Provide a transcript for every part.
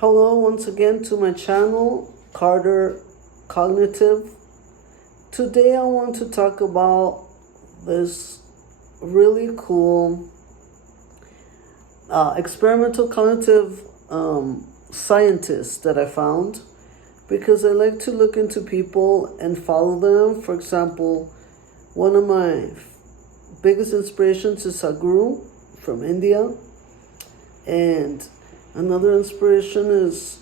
Hello once again to my channel, Carter Cognitive. Today I want to talk about this really cool experimental cognitive scientist that I found, because I like to look into people and follow them. For example, one of my biggest inspirations is Sadhguru from India, and another inspiration is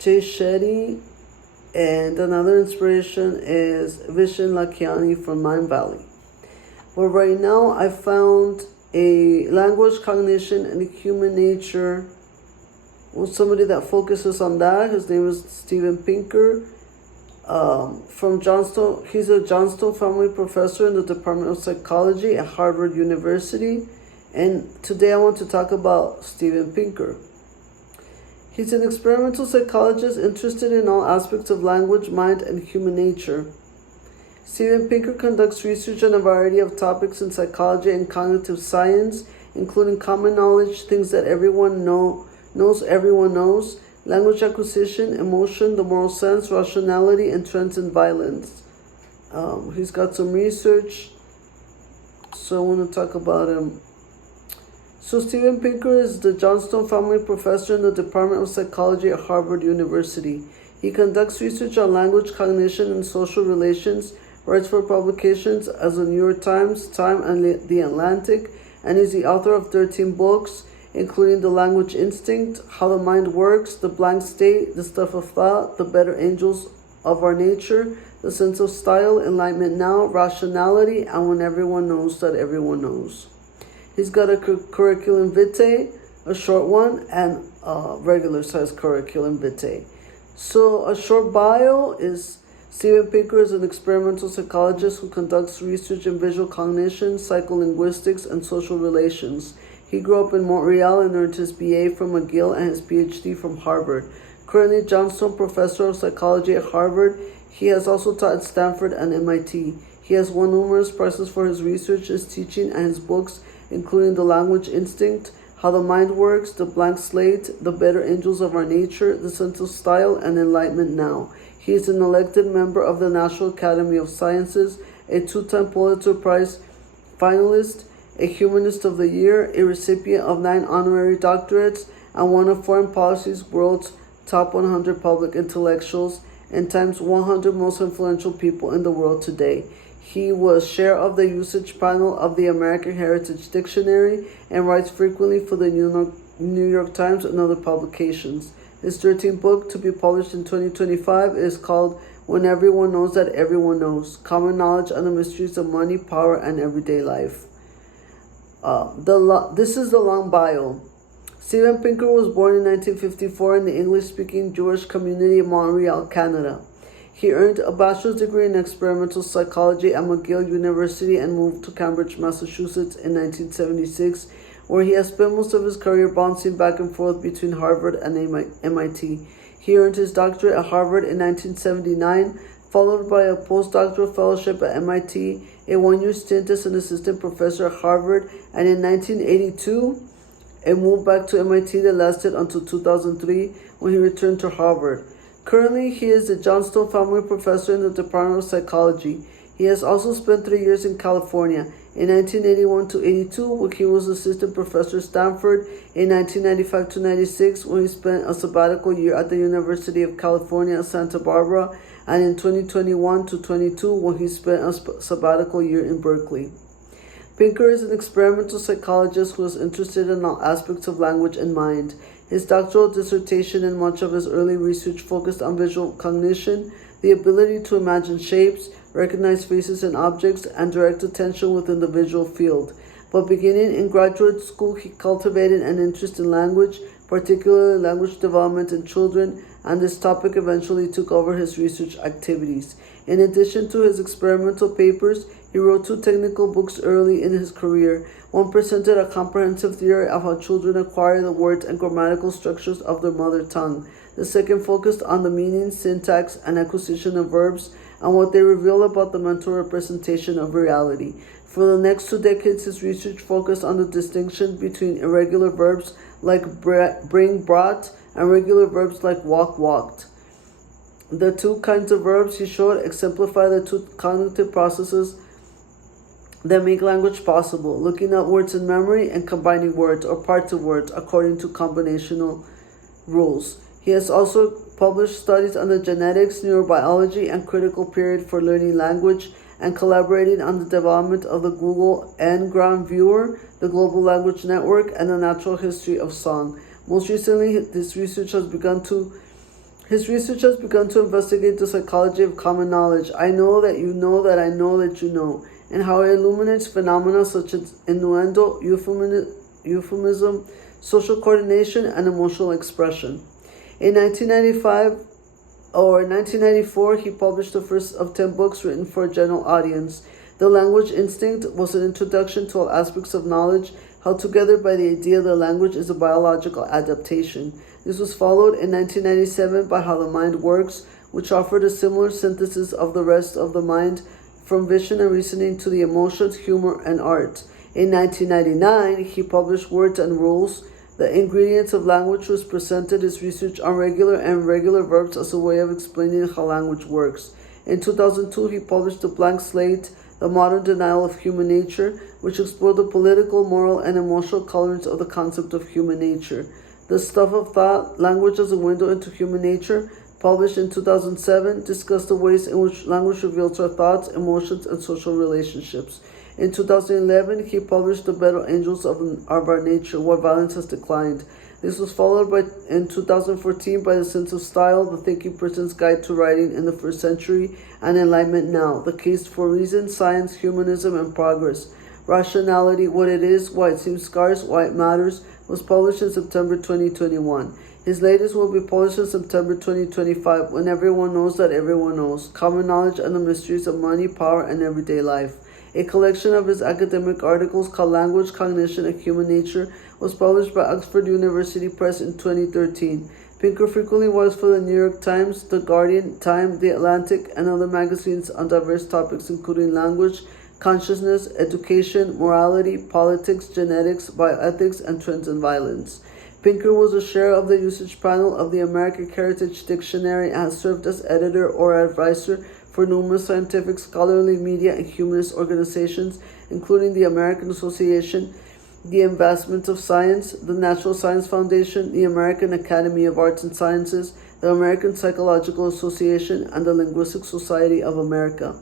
Jay Shetty, and another inspiration is Vishen Lakhiani from Mindvalley. But right now I found a language, cognition, and human nature with somebody that focuses on that. His name is Steven Pinker from Johnstone. He's a Johnstone family professor in the Department of Psychology at Harvard University. And today I want to talk about Steven Pinker. He's an experimental psychologist interested in all aspects of language, mind, and human nature. Steven Pinker conducts research on a variety of topics in psychology and cognitive science, including common knowledge, things that everyone knows, language acquisition, emotion, the moral sense, rationality, and trends in violence. He's got some research, so I want to talk about him. So Steven Pinker is the Johnstone Family Professor in the Department of Psychology at Harvard University. He conducts research on language, cognition, and social relations, writes for publications as the New York Times, Time, and The Atlantic, and is the author of 13 books, including The Language Instinct, How the Mind Works, The Blank State, The Stuff of Thought, The Better Angels of Our Nature, The Sense of Style, Enlightenment Now, Rationality, and When Everyone Knows That Everyone Knows. He's got a curriculum vitae, a short one, and a regular size curriculum vitae. So a short bio is Steven Pinker is an experimental psychologist who conducts research in visual cognition, psycholinguistics, and social relations. He grew up in Montreal and earned his BA from McGill and his PhD from Harvard. Currently Johnstone Professor of Psychology at Harvard, he has also taught at Stanford and MIT. He has won numerous prizes for his research, his teaching, and his books, including The Language Instinct, How the Mind Works, The Blank Slate, The Better Angels of Our Nature, The Sense of Style, and Enlightenment Now. He is an elected member of the National Academy of Sciences, a two-time Pulitzer Prize finalist, a Humanist of the Year, a recipient of 9 honorary doctorates, and one of Foreign Policy's World's Top 100 Public Intellectuals and Time's 100 Most Influential People in the World Today. He was chair of the usage panel of the American Heritage Dictionary and writes frequently for the New York Times and other publications. His 13th book, to be published in 2025, is called When Everyone Knows That Everyone Knows: Common Knowledge and the Mysteries of Money, Power, and Everyday Life. This is the long bio. Steven Pinker was born in 1954 in the English-speaking Jewish community of Montreal, Canada. He earned a bachelor's degree in experimental psychology at McGill University and moved to Cambridge, Massachusetts in 1976, where he has spent most of his career bouncing back and forth between Harvard and MIT. He earned his doctorate at Harvard in 1979, followed by a postdoctoral fellowship at MIT, a one-year stint as an assistant professor at Harvard, and in 1982, a move back to MIT that lasted until 2003, when he returned to Harvard. Currently, he is a Johnstone Family Professor in the Department of Psychology. He has also spent 3 years in California, in 1981 to 82, when he was assistant professor at Stanford, in 1995 to 96, when he spent a sabbatical year at the University of California at Santa Barbara, and in 2021 to 22, when he spent a sabbatical year in Berkeley. Pinker is an experimental psychologist who is interested in all aspects of language and mind. His doctoral dissertation and much of his early research focused on visual cognition, the ability to imagine shapes, recognize faces and objects, and direct attention within the visual field. But beginning in graduate school, he cultivated an interest in language, particularly language development in children, and this topic eventually took over his research activities. In addition to his experimental papers, he wrote 2 technical books early in his career. One presented a comprehensive theory of how children acquire the words and grammatical structures of their mother tongue. The second focused on the meaning, syntax, and acquisition of verbs, and what they reveal about the mental representation of reality. For the next 2 decades, his research focused on the distinction between irregular verbs like bring, brought, and regular verbs like walk, walked. The two kinds of verbs he showed exemplify the two cognitive processes that make language possible, looking at words in memory and combining words or parts of words according to combinational rules. He has also published studies on the genetics, neurobiology, and critical period for learning language, and collaborated on the development of the Google Ngram Viewer, the Global Language Network, and the natural history of song. Most recently, his research has begun to investigate the psychology of common knowledge. I know that you know that I know that you know, and how it illuminates phenomena such as innuendo, euphemism, social coordination, and emotional expression. In 1994, he published the first of 10 books written for a general audience. The Language Instinct was an introduction to all aspects of knowledge, held together by the idea that language is a biological adaptation. This was followed in 1997 by How the Mind Works, which offered a similar synthesis of the rest of the mind, from vision and reasoning to the emotions, humor, and art. In 1999, he published Words and Rules, The Ingredients of Language, which presented his research on regular and irregular verbs as a way of explaining how language works. In 2002, he published The Blank Slate, The Modern Denial of Human Nature, which explored the political, moral, and emotional colorings of the concept of human nature. The Stuff of Thought, Language as a Window into Human Nature, published in 2007, discussed the ways in which language reveals our thoughts, emotions, and social relationships. In 2011, he published The Battle Angels of Our Nature, Why Violence Has Declined. This was followed in 2014 by The Sense of Style, The Thinking Person's Guide to Writing in the First Century, and Enlightenment Now, The Case for Reason, Science, Humanism, and Progress. Rationality, What It Is, Why It Seems Scarce, Why It Matters, was published in September 2021. His latest will be published in September 2025, When Everyone Knows That Everyone Knows, Common Knowledge and the Mysteries of Money, Power, and Everyday Life. A collection of his academic articles called Language, Cognition, and Human Nature was published by Oxford University Press in 2013. Pinker frequently writes for the New York Times, The Guardian, Time, The Atlantic, and other magazines on diverse topics including language, consciousness, education, morality, politics, genetics, bioethics, and trends in violence. Pinker was a chair of the usage panel of the American Heritage Dictionary and has served as editor or advisor for numerous scientific, scholarly, media, and humanist organizations, including the American Association, the Advancement of Science, the Natural Science Foundation, the American Academy of Arts and Sciences, the American Psychological Association, and the Linguistic Society of America.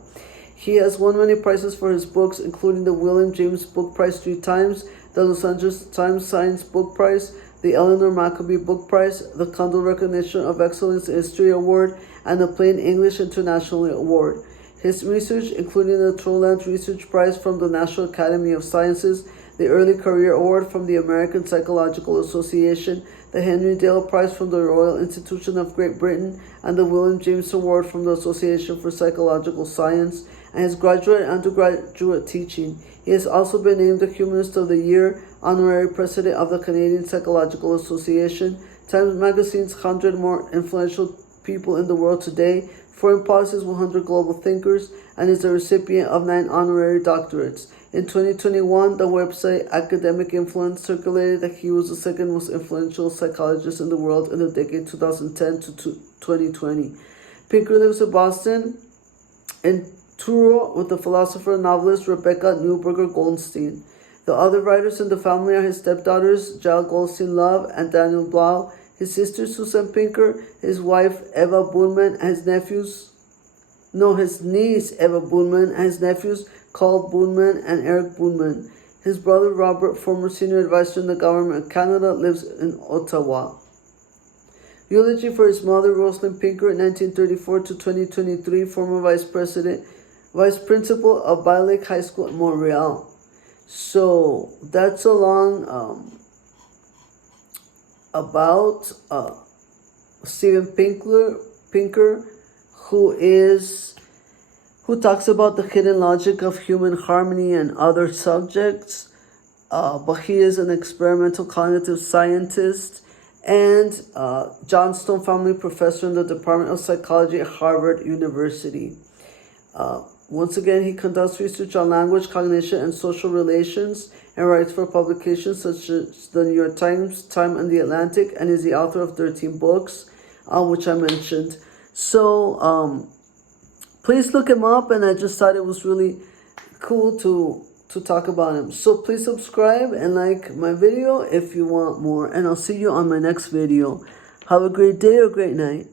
He has won many prizes for his books, including the William James Book Prize 3 times, the Los Angeles Times Science Book Prize, the Eleanor Maccoby Book Prize, the Condell Recognition of Excellence in History Award, and the Plain English International Award. His research, including the Troland Research Prize from the National Academy of Sciences, the Early Career Award from the American Psychological Association, the Henry Dale Prize from the Royal Institution of Great Britain, and the William James Award from the Association for Psychological Science, and his graduate and undergraduate teaching. He has also been named the Humanist of the Year, honorary president of the Canadian Psychological Association, Time Magazine's 100 More Influential People in the World Today, Foreign Policy's 100 Global Thinkers, and is the recipient of 9 honorary doctorates. In 2021, the website Academic Influence circulated that he was the second most influential psychologist in the world in the decade 2010 to 2020. Pinker lives in Boston, in Truro, with the philosopher and novelist Rebecca Neuberger Goldstein. The other writers in the family are his stepdaughters, Jael Goldstein Love and Daniel Blau, his sister Susan Pinker, his wife Eva Buhlman, and his niece Eva Buhlman, and his nephews Carl Buhlman and Eric Buhlman. His brother Robert, former senior advisor in the government of Canada, lives in Ottawa. Eulogy for his mother, Rosalind Pinker, 1934 to 2023, former vice principal of Bay Lake High School in Montreal. So that's along about Steven Pinker, who talks about the hidden logic of human harmony and other subjects. But he is an experimental cognitive scientist and Johnstone Family Professor in the Department of Psychology at Harvard University. Once again, he conducts research on language, cognition, and social relations, and writes for publications such as the New York Times, Time, and The Atlantic, and is the author of 13 books, which I mentioned. So please look him up, and I just thought it was really cool to talk about him. So please subscribe and like my video if you want more, and I'll see you on my next video. Have a great day or great night.